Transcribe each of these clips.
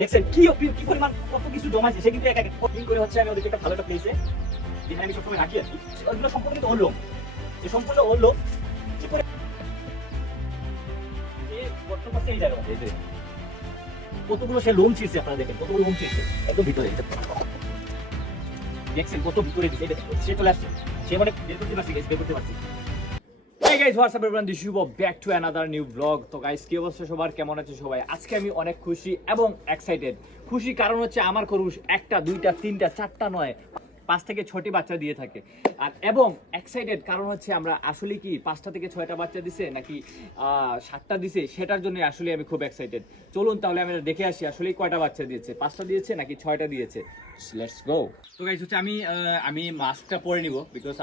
দেখছেন কি কি পরিমাণ কত কিছু জমাইছে, সে কিন্তু একা একা ক্লিন করে হচ্ছে আমি ওদেরকে একটা ভালো একটা প্লেসে যেখানে আমি সবসময় রাখি আর কি। ওইগুলো সম্পূর্ণ কিন্তু ওর লোম, যে সম্পূর্ণ ওর লোম। কি করে সে গর্ত করছে এই জায়গাটা, এই যে কতগুলো সে লোম ছিঁড়ছে, আপনারা দেখেন কতগুলো লোম ছিঁড়ছে একদম ভিতরে। দেখছেন কত ভিতরে দিচ্ছে, সে চলে আসছে, সে মানে বের করতে পারছি, বের করতে পারছি। Hey guys, what's up everyone? This is Shubho, back to another new vlog. তো গাইস কি অবস্থা সবার, কেমন আছে সবাই? আজকে আমি অনেক খুশি এবং এক্সাইটেড। খুশি কারণ হচ্ছে আমার খরগোশ একটা দুইটা তিনটা চারটা নয় 5 থেকে 6টি বাচ্চা দিয়ে থাকে। আর এবং এক্সাইটেড কারণ হচ্ছে আমরা আসলে কি 5টা থেকে 6টা বাচ্চা দিছে নাকি 7টা দিছে, সেটার জন্য আসলে আমি খুব এক্সাইটেড। চলুন তাহলে আমরা দেখে আসি আসলে কয়টা বাচ্চা দিয়েছে, 5টা দিয়েছে নাকি 6টা দিয়েছে। Let's go. তো গাইস হচ্ছে আমি মাস্কটা পরে নিব, বিকজ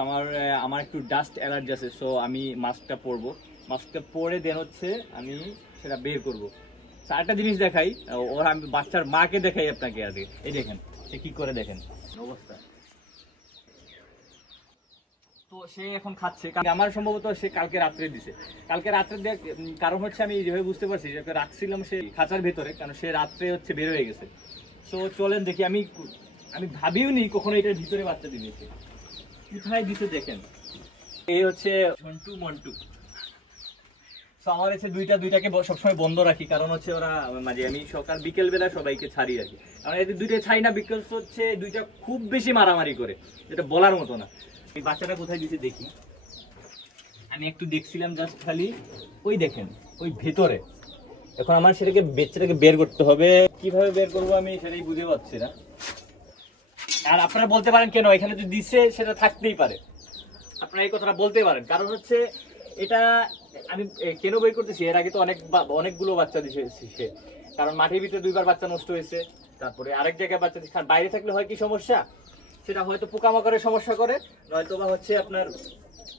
আমার একটু ডাস্ট অ্যালার্জি আছে। সো আমি মাস্কটা পরবো, মাস্কটা পরে দেন হচ্ছে আমি সেটা বের করব। আরেকটা জিনিস দেখাই, ওর আমি বাচ্চার মাকে দেখাই আপনাকে আগে। এই দেখেন সে কি করে, দেখেন অবস্থা। তো সে এখন খাচ্ছে, আমার সম্ভবত সে কালকে রাত্রে দিছে। কালকে রাত্রে কারণ হচ্ছে আমি যেভাবে বুঝতে পারছি যে রাখছিলাম সে খাঁচার ভেতরে, কারণ সে রাত্রে হচ্ছে বের হয়ে গেছে। সো চলেন দেখি, আমি ভাবিও নি কখনো এটার ভিতরে বাচ্চা দিয়েছে। কোথায় দিছে দেখেন, এই হচ্ছে ঝন্টু মন্টু। তো আমার হচ্ছে দুইটাকে সবসময় বন্ধ রাখি, কারণ হচ্ছে ওরা মাঝে আমি সকাল বিকেল বেলা সবাইকে ছাড়ি আর কি। কারণ এই দুইটা ছাড়ি না, বিকজ হচ্ছে দুইটা খুব বেশি মারামারি করে, যেটা বলার মতো না। এই বাচ্চাটা কোথায় দিছে দেখি, আমি একটু দেখছিলাম জাস্ট খালি, ওই দেখেন ওই ভেতরে। এখন আমার বাচ্চাটাকে বের করতে হবে, কিভাবে বের করবো আমি সেটাই বুঝে পাচ্ছি না। আর আপনারা বলতে পারেন কেন এখানে যদি দিচ্ছে সেটা থাকতেই পারে, আপনারা এই কথাটা বলতে পারেন। কারণ হচ্ছে এটা আমি কেন বের করতেছি, এর আগে তো অনেকগুলো বাচ্চা দিছে সে, কারণ মাঠের ভিতরে 2বার বাচ্চা নষ্ট হয়েছে। তারপরে আরেক জায়গায় বাচ্চা দিচ্ছে, বাইরে থাকলে হয় কি সমস্যা, সেটা হয়তো পোকামাকড়ের সমস্যা করে, নয়তো বা হচ্ছে আপনার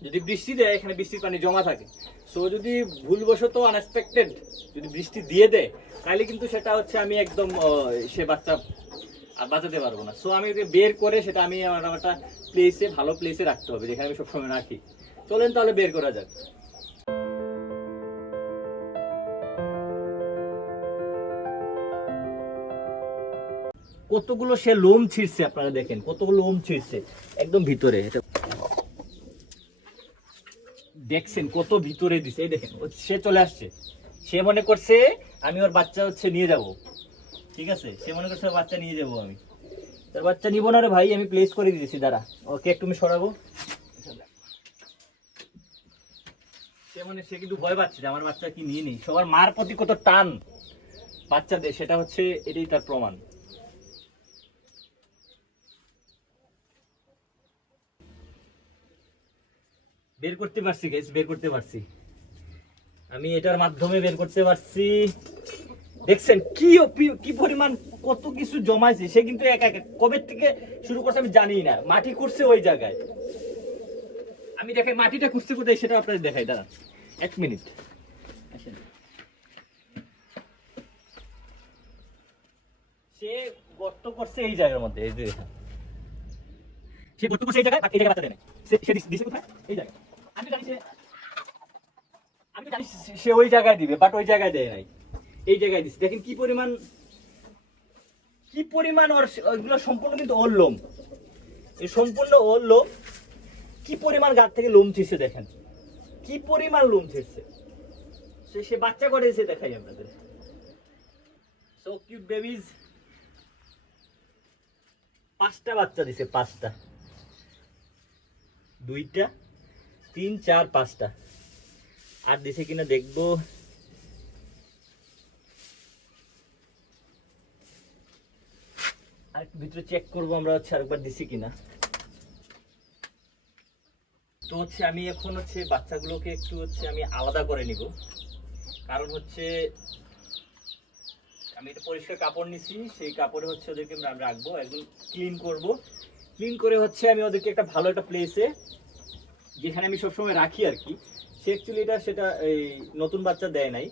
যদি বৃষ্টি দেয়, এখানে বৃষ্টির পানি জমা থাকে। সো যদি ভুলবশত আনএক্সপেক্টেড যদি বৃষ্টি দিয়ে দেয়, তাহলে কিন্তু সেটা হচ্ছে আমি একদম সে বাচ্চা আর বাঁচাতে পারবো না। সো আমি বের করে সেটা আমি আমার একটা প্লেসে, ভালো প্লেসে রাখতে হবে, যেখানে আমি সবসময় রাখি। চলেন তাহলে বের করা যাক। কতগুলো সে লোম ছিঁড়ছে, আপনারা দেখেন কতগুলো লোম ছিঁড়ছে একদম ভিতরে। এটা দেখছেন কত ভিতরে দিছে, এই দেখেন সে চলে আসছে। সে মনে করছে আমি ওর বাচ্চা হচ্ছে নিয়ে যাব, ঠিক আছে, সে মনে করছে ওর বাচ্চা নিয়ে যাব। আমি তার বাচ্চা নিব না রে ভাই, আমি প্লেস করে দিয়েছি, দাঁড়া ওকে একটু আমি সরাবো। সে কিন্তু ভয় পাচ্ছে যে আমার বাচ্চা কি নিয়ে নেই। সবার মার প্রতি কত টান বাচ্চাদের, সেটা হচ্ছে এটাই তার প্রমাণ। বের করতে পারছি গাইস, বের করতে পারছি, আমি এটার মাধ্যমে বের করতে পারছি। দেখছেন কি কি পরিমাণ কত কিছু জমাইছে, সে কিন্তু একা একা কবে থেকে শুরু করছে আমি জানি না। মাটি করছে ওই জায়গায়, আমি দেখাই মাটিটা খুঁজতে কোথায় সেটা আপনাদের দেখাই, দাঁড়ান 1 মিনিট আসেন। সে গর্ত করছে এই জায়গার মধ্যে, এই যে সে গর্ত করছে এই জায়গায়, এই জায়গায় বাচ্চা দেয় না। সে দিছে কোথায়, এই জায়গায়। আমি জানি সে ওই জায়গায় দিবে, বাট ওই জায়গায় দেয় নাই, এই জায়গায় দিচ্ছে। দেখেন কি পরিমাণ, কি পরিমাণ ওইগুলো সম্পূর্ণ কিন্তু ওর লোম, এই সম্পূর্ণ ওর লোম। কি পরিমাণ গাছ থেকে লোম ছিঁড়ছে দেখেন, কি পরিমাণ লোম ছিঁড়ছে। সে বাচ্চা করে এসে দেখাই আপনাদের। সো কিউট বেবিজ, 5টা বাচ্চা দিছে, 5টা, 2টা 3 4 5টা। আর দিছে কিনা দেখবো, আর একটু ভিতরে চেক করবো আমরা হচ্ছে আরেকবার দিছি কিনা। তো হচ্ছে আমি এখন হচ্ছে বাচ্চাগুলোকে একটু হচ্ছে আমি আলাদা করে নিব, কারণ হচ্ছে আমি একটা পরিষ্কার কাপড় নিছি, সেই কাপড়ে হচ্ছে ওদেরকে আমি রাখবো, একদম ক্লিন করব। ক্লিন করে হচ্ছে আমি ওদেরকে একটা ভালো একটা প্লেসে, যেখানে আমি সবসময় রাখি আর কি। সে অ্যাকচুয়ালি সেটা এই নতুন বাচ্চা দেয় নাই,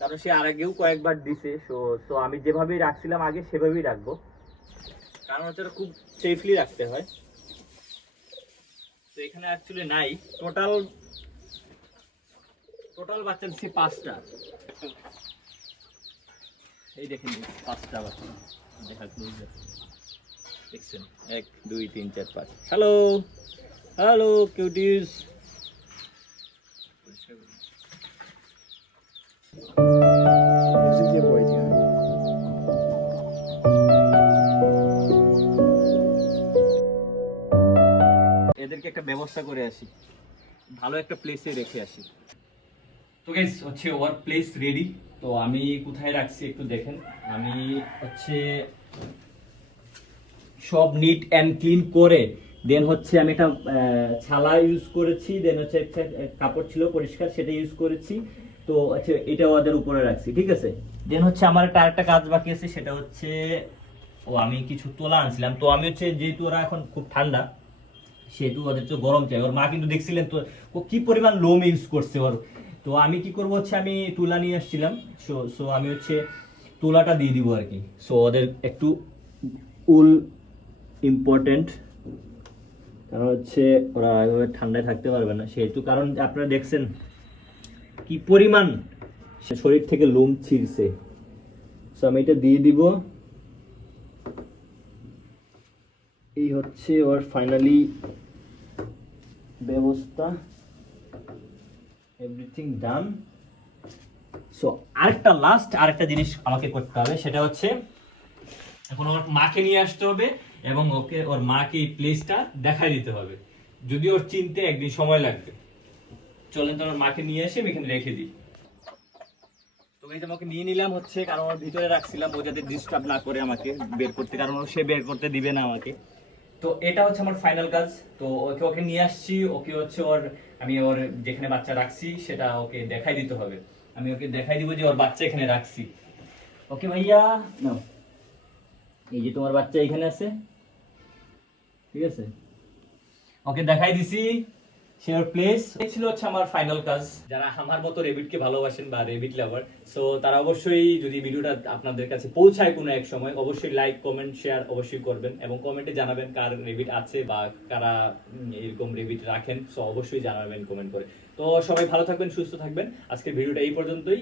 কারণ সে আর আগেও কয়েকবার দিছে। তো আমি যেভাবেই রাখছিলাম আগে সেভাবেই রাখবো, কারণ হচ্ছে খুব সেফলি রাখতে হয়। তো এখানে অ্যাকচুয়ালি নাই, টোটাল টোটাল বাচ্চা দিচ্ছে 5টা। এই দেখেন 5টা বাচ্চা দেখা ক্লোজ দেখছেন 1 2 3 4 5 হ্যালো হ্যালো কিউটিস মিউজিক দিয়ে বই দিয়া এদেরকে একটা ব্যবস্থা করে আসি ভালো একটা প্লেসে রেখে আসি তো গাইস হচ্ছে ওর প্লেস রেডি তো আমি কোথায় রাখছি একটু দেখেন আমি হচ্ছে সব নিট অ্যান্ড ক্লিন করে দেন হচ্ছে আমি একটা ছালা ইউজ করেছি দেন হচ্ছে একটা কাপড় ছিল পরিষ্কার সেটা ইউজ করেছি তো আচ্ছা এটা ওদের উপরে রাখছি ঠিক আছে দেন হচ্ছে আমার একটা আরেকটা কাজ বাকি আছে সেটা হচ্ছে ও আমি কিছু তোলা আনছিলাম তো আমি হচ্ছে যেহেতু ওরা এখন খুব ঠান্ডা সেহেতু ওদের তো গরম চাই ওর মা কিন্তু দেখছিলেন তো ও কি পরিমাণ লোম ইউজ করছে ওর তো আমি কি করবো হচ্ছে আমি তুলা নিয়ে আসছিলাম সো সো আমি হচ্ছে তুলাটা দিয়ে দিব আর কি সো ওদের একটু উল ইম্পর্টেন্ট কারণ হচ্ছে ওরা এভাবে ঠান্ডায় থাকতে পারবে না সেহেতু কারণ আপনারা দেখছেন কি পরিমাণ সে শরীর থেকে লোম ছিঁড়ছে সো আমি এটা দিয়ে দিব এই হচ্ছে ওর ফাইনালি ব্যবস্থা এভরিথিং ডান সো আরেকটা জিনিস আমাকে করতে হবে সেটা হচ্ছে এখন ওর মাকে নিয়ে আসতে হবে এবং ওকে ওর মাকে এই প্লেসটা দেখাই দিতে হবে যদি ওর চিনতে একদিন সময় লাগবে চলেন তো ওর মাকে নিয়ে এসে আমি এখানে রেখে দিই তো গাইস আমাকে নিয়ে নিলাম হচ্ছে কারণ ওর ভিতরে রাখছিলাম ও যাতে ডিস্টার্ব না করে আমাকে বের করতে কারণ সে বের করতে দিবে না আমাকে তো এটা হচ্ছে আমার ফাইনাল কাজ তো ওকে নিয়ে আসছি ওকে হচ্ছে আমি ওর যেখানে বাচ্চা রাখছি সেটা ওকে দেখাই দিতে হবে আমি ওকে দেখাই দিব যে ওর বাচ্চা এখানে রাখছি ওকে ভাইয়া নাও এই যে তোমার বাচ্চা এখানে আছে ঠিক আছে ওকে দেখাই দিছি শেয়ার প্লেস এই ছিল হচ্ছে আমার ফাইনাল কাজ যারা আমার মতো রেবিটকে ভালোবাসেন বা রেবিট লাভার সো তারা অবশ্যই যদি ভিডিওটা আপনাদের কাছে পৌঁছায় কোনো এক সময় অবশ্যই লাইক কমেন্ট শেয়ার অবশ্যই করবেন এবং কমেন্টে জানাবেন কার রেবিট আছে বা কারা এরকম রেবিট রাখেন সো অবশ্যই জানাবেন কমেন্ট করে তো সবাই ভালো থাকবেন সুস্থ থাকবেন আজকের ভিডিওটা এই পর্যন্তই